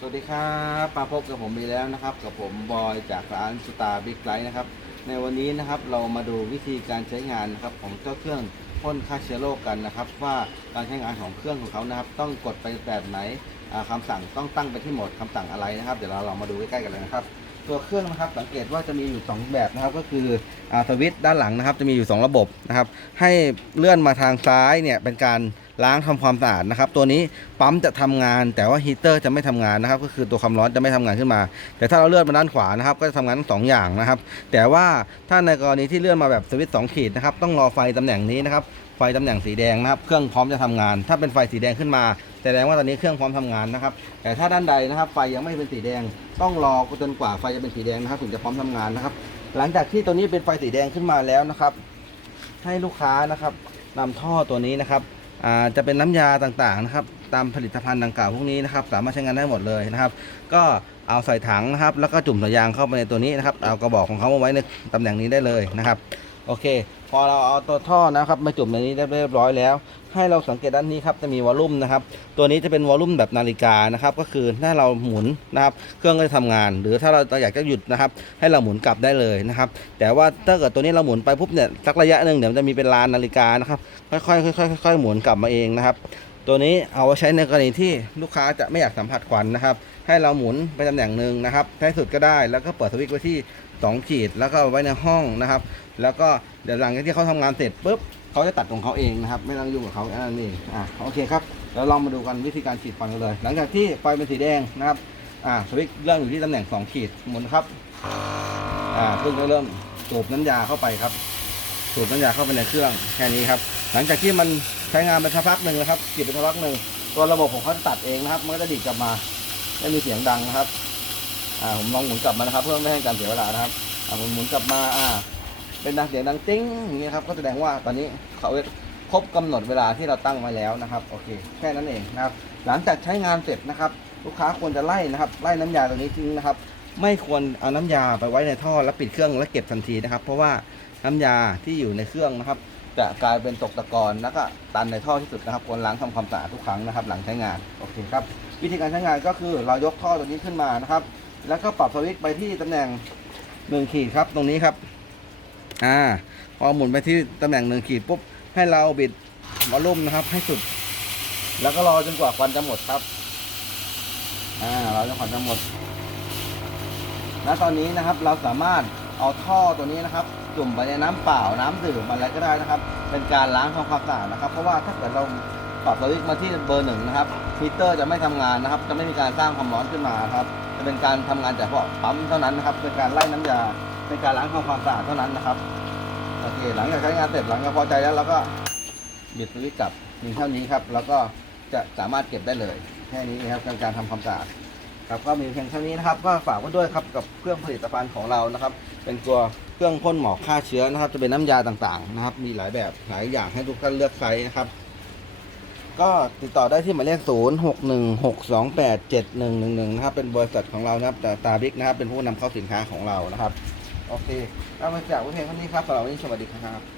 สวัสดีครับมาพบกับผมอีกแล้วนะครับ กับผมบอยจากร้านสตาร์บิ๊กไลท์นะครับ ในวันนี้นะครับเรามาดูวิธีการใช้งานนะครับของเจ้าเครื่องพ่นฆ่าเชื้อโรคกันนะครับ ว่าการใช้งานของเครื่องของเขานะครับ ต้องกดไปแบบไหนอ่าคำสั่งต้องตั้งไปที่โหมดคำสั่งอะไรนะครับ เดี๋ยวเราลองมาดูใกล้ๆกันเลยนะครับ ตัวเครื่องนะครับสังเกตว่าจะมีอยู่ 2 แบบนะครับ ก็คืออสวิตช์ด้านหลังนะครับ จะมีอยู่ 2 ระบบนะครับ ให้เลื่อนมาทางซ้ายเนี่ยเป็นการ ล้างทำความสะอาดนะครับ ตัวนี้ปั๊มจะทำงาน แต่ว่าฮีเตอร์จะไม่ทำงานนะครับ ก็คือตัวความร้อนจะไม่ทำงานขึ้นมา แต่ถ้าเราเลื่อนมาด้านขวานะครับ ก็จะทำงานทั้งสองอย่างนะครับ แต่ว่าถ้าในกรณีที่เลื่อนมาแบบสวิตช์สองขีดนะครับ ต้องรอไฟตำแหน่งนี้นะครับ ไฟตำแหน่งสีแดงนะครับ เครื่องพร้อมจะทำงาน ถ้าเป็นไฟสีแดงขึ้นมา แสดงว่าตอนนี้เครื่องพร้อมทำงานนะครับ แต่ถ้าด้านใดนะครับ ไฟยังไม่เป็นสีแดง ต้องรอจนกว่าไฟจะเป็นสีแดงนะครับ ถึงจะพร้อมทำงานนะครับ หลังจากที่ตัวนี้เป็นไฟสีแดงขึ้นมาแล้วนะครับ ให้ลูกค้านะครับนำท่อตัวนี้นะครับ จะเป็นน้ำยาต่างๆนะครับตามผลิตภัณฑ์ดังกล่าวพวกนี้นะครับ สามารถใช้งานได้หมดเลยนะครับ ก็เอาใส่ถังนะครับ แล้วก็จุ่มสายยางเข้าไปในตัวนี้นะครับ เอากระบอกของเขามาไว้ในตำแหน่งนี้ได้เลยนะครับ โอเค พอเราเอาตัวท่อนะครับ มาจุ่มในนี้ได้เรียบร้อยแล้ว ให้เราสังเกตด้านนี้ครับจะมีวอลลุ่มนะครับ ตัวนี้จะเป็นวอลลุ่มแบบนาฬิกานะครับ ก็คือถ้าเราหมุนนะครับ เครื่องก็จะทำงาน หรือถ้าเราอยากจะหยุดนะครับ ให้เราหมุนกลับได้เลยนะครับ แต่ว่าถ้าเกิดตัวนี้เราหมุนไปปุ๊บเนี่ยสักระยะหนึ่งเดี๋ยวมันจะมีเป็นลานนาฬิกานะครับค่อยๆค่อยๆค่อยๆหมุนกลับมาเองนะครับ ตัวนี้เอาไว้ใช้ในกรณีที่ลูกค้าจะไม่อยากสัมผัสควันนะครับ ให้เราหมุนไปตำแหน่งหนึ่งนะครับท้ายสุดก็ได้แล้วก็เปิดสวิตช์ไว้ที่2ขีดแล้วก็ไว้ในห้องนะครับ แล้วก็เดี๋ยวหลังจากที่เขาทำงานเสร็จปุ๊บ เขาจะตัดของเขาเองนะครับ ไม่ต้องยุ่งกับเขาอันนั้นนี่อะโอเคครับเดี๋ยวลองมาดูกันวิธีการฉีดควันกันเลย หลังจากที่ไฟเป็นสีแดงนะครับอ่าสวิตช์เริ่มอยู่ที่ตำแหน่ง 2 ขีดหมุนครับอ่าเครื่องก็เริ่มสูบน้ำยาเข้าไปครับ สูบน้ำยาเข้าไปในเครื่องแค่นี้ครับ หลังจากที่มันใช้งานไปสักพักหนึ่งนะครับกรีดไปสักพักหนึ่งตัวระบบของเขาจะตัดเองนะครับมันก็จะดีดกลับมาไม่มีเสียงดังนะครับอ่าผมลองหมุนกลับมานะครับ เพื่อไม่ให้การเสียเวลานะครับอ่าผมหมุนกลับมาอ่า เป็นดังเสียงดังติ้งอย่างนี้ยครับก็แสดงว่าตอนนี้เขาครบกำหนดเวลาที่เราตั้งไว้แล้วนะครับโอเคแค่นั้นเองนะครับหลังจากใช้งานเสร็จนะครับ ลูกค้าควรจะไล่นะครับ ไล่น้ำยาตัวนี้ทิ้งนะครับ ไม่ควรเอาน้ำยาไปไว้ในท่อแล้วปิดเครื่องแล้วเก็บทันทีนะครับ เพราะว่าน้ำยาที่อยู่ในเครื่องนะครับ จะกลายเป็นตกตะกอนแล้วก็ตันในท่อที่สุดนะครับควรล้างทำความสะอาดทุกครั้งนะครับ หลังใช้งานโอเคครับวิธีการใช้งานก็คือเรายกท่อตัวนี้ขึ้นมานะครับ แล้วก็ปรับสวิตช์ไปที่ตำแหน่งหนึ่งขีดครับตรงนี้ครับ อ่าพอหมุนไปที่ตำแหน่งหนึ่งขีดปุ๊บให้เราบิดวอลลุ่มนะครับ ให้สุด แล้วก็รอจนกว่าควันจะหมดครับ อ่ารอจนควันจะหมดณตอนนี้นะครับเราสามารถเอาท่อตัวนี้นะครับ จุ่มไปในน้ำเปล่าน้ำดื่มอะไรก็ได้นะครับ เป็นการล้างทำความสะอาดนะครับ เพราะว่าถ้าเกิดเราปรับสวิตช์มาที่เบอร์หนึ่งนะครับฮีเตอร์จะไม่ทำงานนะครับ จะไม่มีการสร้างความร้อนขึ้นมาครับ จะเป็นการทำงานแต่เฉพาะปั๊มเท่านั้นนะครับเป็นการไล่น้ำยา เป็นการล้างทำความสะอาดเท่านั้นนะครับโอเคหลังจากใช้งานเสร็จหลังจากพอใจแล้วเราก็บิดสวิตช์กลับมีเท่านี้ครับ แล้วก็จะสามารถเก็บได้เลยแค่นี้นะครับเป็นการทำความสะอาดครับก็มีเพียงเท่านี้นะครับ ก็ฝากไว้ด้วยครับกับเครื่องผลิตภัณฑ์ของเรานะครับ เป็นตัวเครื่องพ่นหมอกฆ่าเชื้อนะครับ จะเป็นน้ำยาต่างๆนะครับ มีหลายแบบหลายอย่างให้ทุกท่านเลือกใช้นะครับ ก็ติดต่อได้ที่หมายเลข 0 6 1 6 2 8 7 1 1 1 นะครับ เป็นบริษัทของเรานะครับแต่ตาบิ๊กนะครับ เป็นผู้นำเข้าสินค้าของเรานะครับ โอเคเอามาจากวิเพียงเท่านี้ครับสำหรับวันนี้สวัสดีครับ